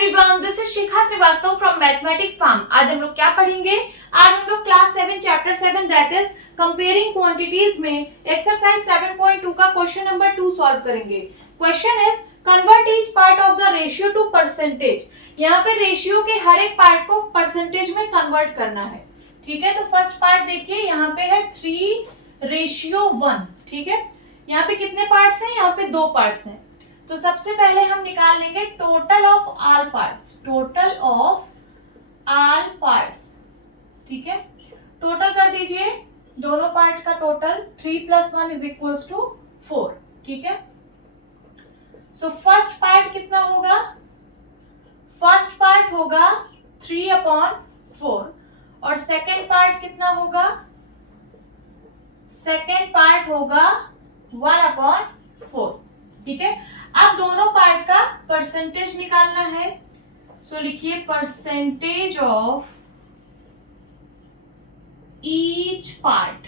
Everyone, this is Shikha Srivastava from mathematics farm. आज हम लोग क्या पढ़ेंगे? आज हम लोग class 7 chapter 7 that is comparing quantities में एक्सरसाइज 7.2 का क्वेश्चन नंबर 2 सॉल्व करेंगे। Question is convert each part of the ratio to percentage. यहाँ पे रेशियो के हर एक पार्ट को परसेंटेज में कन्वर्ट करना है। ठीक है, तो फर्स्ट पार्ट देखिए, यहाँ पे है 3:1। ठीक है, यहाँ पे कितने पार्ट्स हैं? यहाँ पे 2 पार्ट्स हैं। तो सबसे पहले हम निकाल लेंगे total of all parts. Total of all parts, ठीक है, टोटल कर दीजिए दोनों पार्ट का टोटल। 3 + 1 = 4। ठीक है, सो फर्स्ट पार्ट कितना होगा? फर्स्ट पार्ट होगा 3/4 और सेकेंड पार्ट कितना होगा? सेकेंड पार्ट होगा 1/4। ठीक है, अब दोनों पार्ट का परसेंटेज निकालना है। सो लिखिए परसेंटेज ऑफ ईच पार्ट।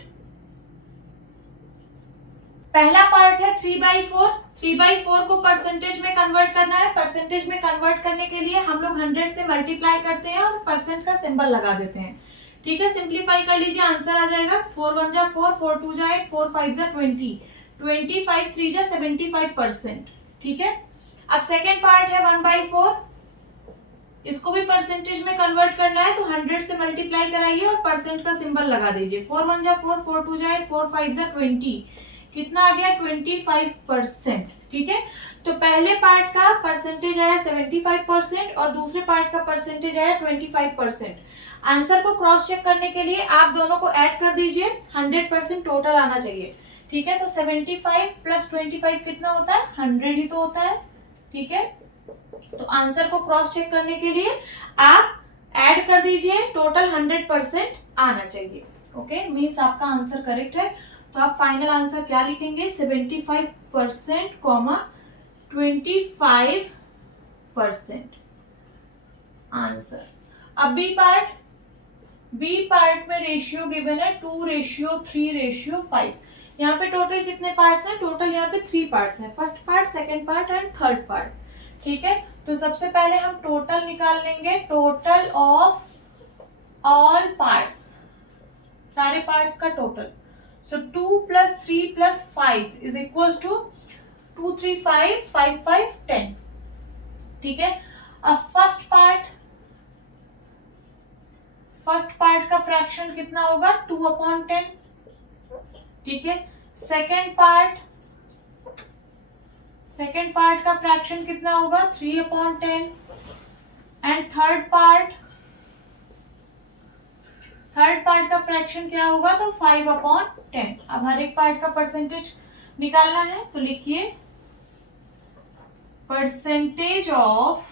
पहला पार्ट है 3/4। 3/4 को परसेंटेज में कन्वर्ट करना है। परसेंटेज में कन्वर्ट करने के लिए हम लोग 100 से मल्टीप्लाई करते हैं और परसेंट का सिंबल लगा देते हैं। ठीक है, सिंप्लीफाई कर लीजिए, आंसर आ जाएगा 4 × 1 = 4, 4 × 2 = 8, 4 × 5 = 20, 25 3 = 75%। ठीक है, अब सेकेंड पार्ट है 1/4। इसको भी परसेंटेज में कन्वर्ट करना है, तो 100 से मल्टीप्लाई कराइए और परसेंट का सिंबल लगा दीजिए। 4 × 1 = 4, 4 × 2 = 8, 4 × 5 = 20। कितना आ गया? 25%। ठीक है, तो पहले पार्ट का परसेंटेज आया 75% और दूसरे पार्ट का परसेंटेज आया 25%। आंसर को क्रॉस चेक करने के लिए आप दोनों को ऐड कर दीजिए, 100% टोटल आना चाहिए। ठीक है, तो 75 + 25 कितना होता है? 100 ही तो होता है। ठीक है, तो आंसर को क्रॉस चेक करने के लिए आप ऐड कर दीजिए, टोटल 100% आना चाहिए। ओके, मीन्स आपका आंसर करेक्ट है। तो आप फाइनल आंसर क्या लिखेंगे? 75%, 25% आंसर। अब बी पार्ट में रेशियो गिवन है 2:3:5। यहाँ पे टोटल कितने पार्ट्स हैं? टोटल यहाँ पे 3 पार्ट्स हैं, first part, second part and third part. ठीक है, तो सबसे पहले हम टोटल निकाल लेंगे, टोटल ऑफ ऑल पार्ट्स, सारे पार्ट्स का टोटल। सो 2 + 3 + 5 = 2 3 5 5 5 10। ठीक है, अब फर्स्ट पार्ट का फ्रैक्शन कितना होगा? 2/10। ठीक है, सेकेंड पार्ट का फ्रैक्शन कितना होगा? 3/10 एंड थर्ड पार्ट का फ्रैक्शन क्या होगा? तो 5/10। अब हर एक पार्ट का परसेंटेज निकालना है, तो लिखिए परसेंटेज ऑफ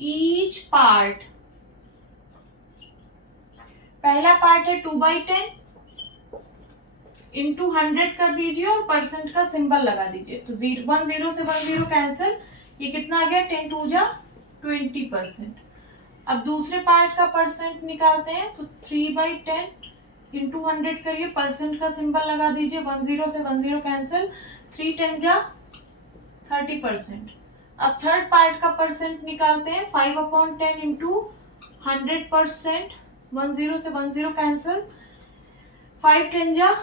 ईच पार्ट। पहला पार्ट है 2/10 इंटू 100 कर दीजिए और परसेंट का सिंबल लगा दीजिए। तो 1 0 से 1 0 कैंसिल, ये कितना आ गया? 10 × 2 = 20%। अब दूसरे पार्ट का परसेंट निकालते हैं, तो 3/10 इंटू 100 करिए, परसेंट का सिंबल लगा दीजिए। 1 0 से 1 0 कैंसिल, 3 10 = 30%। अब थर्ड पार्ट का परसेंट निकालते हैं, 5/10 इंटू 100%, 1 0 से 1 0 कैंसिल, 5 10 =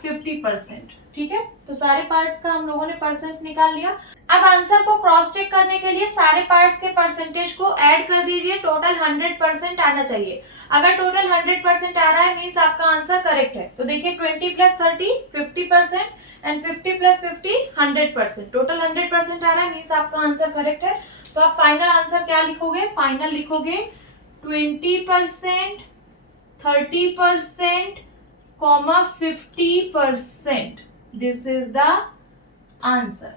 50%। ठीक है, तो सारे पार्ट्स का हम लोगों ने परसेंट निकाल लिया। अब आंसर को क्रॉस चेक करने के लिए सारे पार्ट्स के परसेंटेज को ऐड कर दीजिए, टोटल 100% आना चाहिए। अगर टोटल 100% आ रहा है मीन्स आपका आंसर करेक्ट है। तो देखिए 20 + 30 50% एंड 50 + 50 100%। टोटल 100% आ रहा है मीन्स आपका आंसर करेक्ट है। तो आप फाइनल आंसर क्या लिखोगे? फाइनल लिखोगे 20%, 30%, 50%। This is the answer.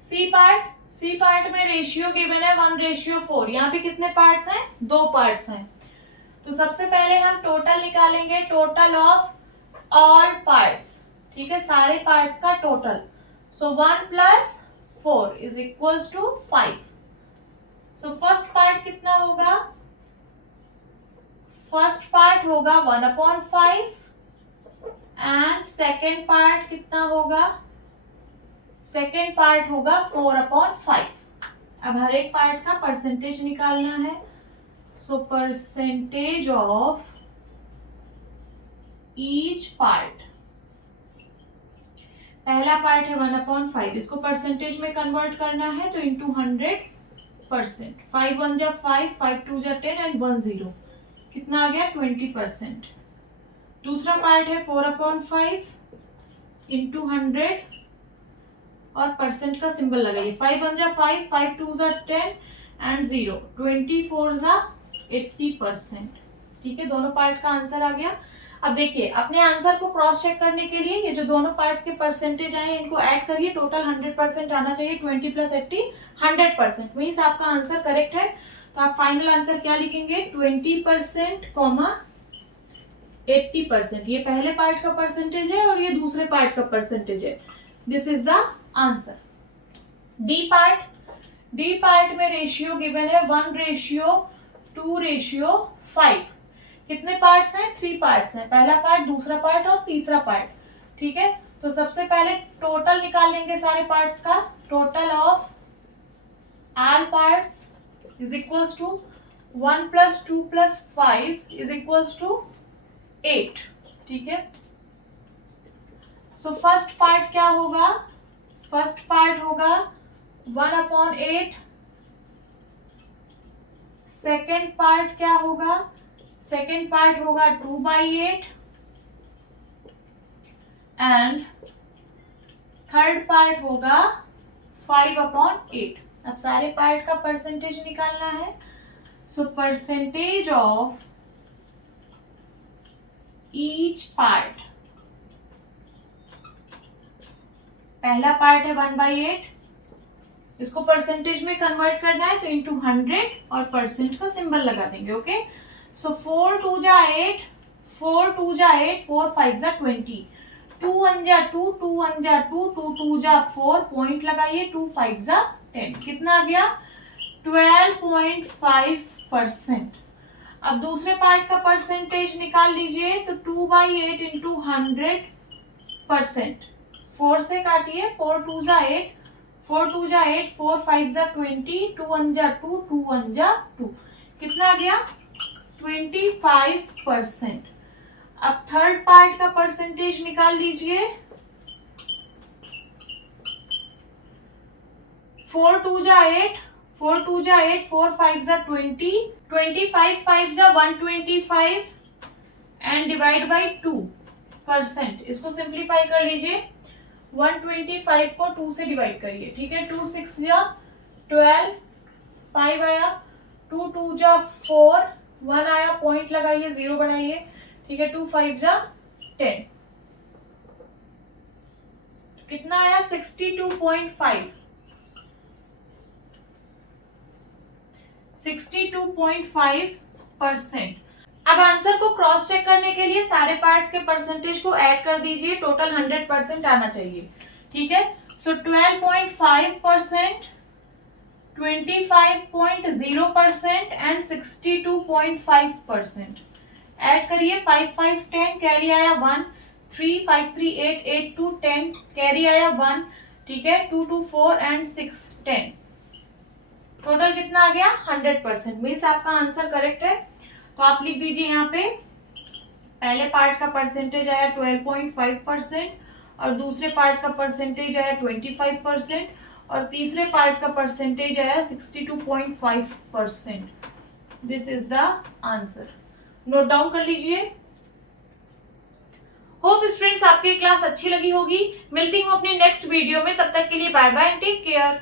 C part में रेशियो गिवन है 1:4। यहाँ पे कितने पार्ट्स हैं? 2 पार्ट्स हैं। तो सबसे पहले हम टोटल निकालेंगे, टोटल ऑफ ऑल पार्ट्स। ठीक है, सारे पार्ट्स का टोटल। सो 1 + 4 = 5। सो फर्स्ट पार्ट कितना होगा? फर्स्ट पार्ट होगा 1/5 एंड सेकेंड पार्ट कितना होगा? सेकेंड पार्ट होगा 4/5। अब हर एक पार्ट का परसेंटेज निकालना है। So percentage of each part, पहला पार्ट है 1/5, इसको परसेंटेज में कन्वर्ट करना है तो इंटू 100%। 5 1 जा 5, 5 2 जा 10 एंड 1 0, कितना आ गया 20%। दूसरा पार्ट है 4/5 इंटू 100 और परसेंट का सिंबल लगाइए। 5 1 जा 5, 5 2 जा 10 एंड 0, 24 जा 80%। ठीक है, दोनों पार्ट का आंसर आ गया। अब देखिए अपने आंसर को क्रॉस चेक करने के लिए ये जो दोनों पार्ट्स के परसेंटेज आए इनको ऐड करिए, टोटल 100% आना चाहिए। 20 + 80 100%, मीन्स आपका आंसर करेक्ट है। तो आप फाइनल आंसर क्या लिखेंगे, 20%, 80%। ये पहले पार्ट का परसेंटेज है और ये दूसरे पार्ट का परसेंटेज है। This is the answer. D part में रेशियो गिवन है 1:2:5। कितने पार्ट्स हैं, 3 पार्ट्स हैं, पहला पार्ट, दूसरा पार्ट और तीसरा पार्ट। ठीक है, तो सबसे पहले टोटल निकाल लेंगे सारे पार्ट्स का। Total of all parts is equals to 1 + 2 + 5 is equals to 8। ठीक है, सो फर्स्ट पार्ट क्या होगा, फर्स्ट पार्ट होगा 1/8। सेकेंड पार्ट क्या होगा, सेकेंड पार्ट होगा 2/8 एंड थर्ड पार्ट होगा 5/8। अब सारे पार्ट का परसेंटेज निकालना है। So percentage of each part, पहला पार्ट है 1/8, इसको परसेंटेज में कन्वर्ट करना है तो इंटू 100 और परसेंट का सिंबल लगा देंगे। ओके, सो 4 2 जा 8, 4 2 जा 8, 4 5 जा 20, 2 1 जा 2, 2 1 जा 2, 2 2 जा 4, पॉइंट लगाइए, 2 5 जा 10, कितना आ गया 12.5%। अब दूसरे पार्ट का परसेंटेज निकाल लीजिए तो 2/8 इंटू 100%। 4 से काटिए, 4 2 जा 8, 4 2 जा 8, 4 5 जा 20, 2 1 जा 2, 2 1 जा 2, कितना आ गया 25%। अब थर्ड पार्ट का परसेंटेज निकाल लीजिए। 4 2 जा 8, 4 2 जा 8, 4 5 जा 20, 25 5 जा 125 एंड डिवाइड बाई 2%। इसको सिंप्लीफाई कर लीजिए, 125 को 2 से डिवाइड करिए। ठीक है, 2 6 जा 12, 5 आया, 2 2 जा 4, 1 आया, पॉइंट लगाइए, 0 बनाइए। ठीक है, 2 5 जा 10, कितना आया 62.5, 62.5%। अब आंसर को क्रॉस चेक करने के लिए सारे पार्ट्स के परसेंटेज को ऐड कर दीजिए, टोटल 100% आना चाहिए। ठीक है, सो 12.5%, 25.0% एंड 62.5%। ऐड करिए, 5 5 10, कैरी आया 1, 3 5 3 8 8 2 10, कैरी आया 1। ठीक है, 2 2 4 एंड 6 10, टोटल कितना आ गया 100%, मीन्स आपका आंसर करेक्ट है। तो आप लिख दीजिए यहाँ पे, पहले पार्ट का परसेंटेज आया 12.5% और दूसरे पार्ट का परसेंटेज आया 25% और तीसरे पार्ट का परसेंटेज आया 62.5%। This is the answer, note down कर लीजिए। होप स्टूडेंट्स आपकी क्लास अच्छी लगी होगी। मिलती हूँ अपनी नेक्स्ट वीडियो में, तब तक के लिए bye bye and take care.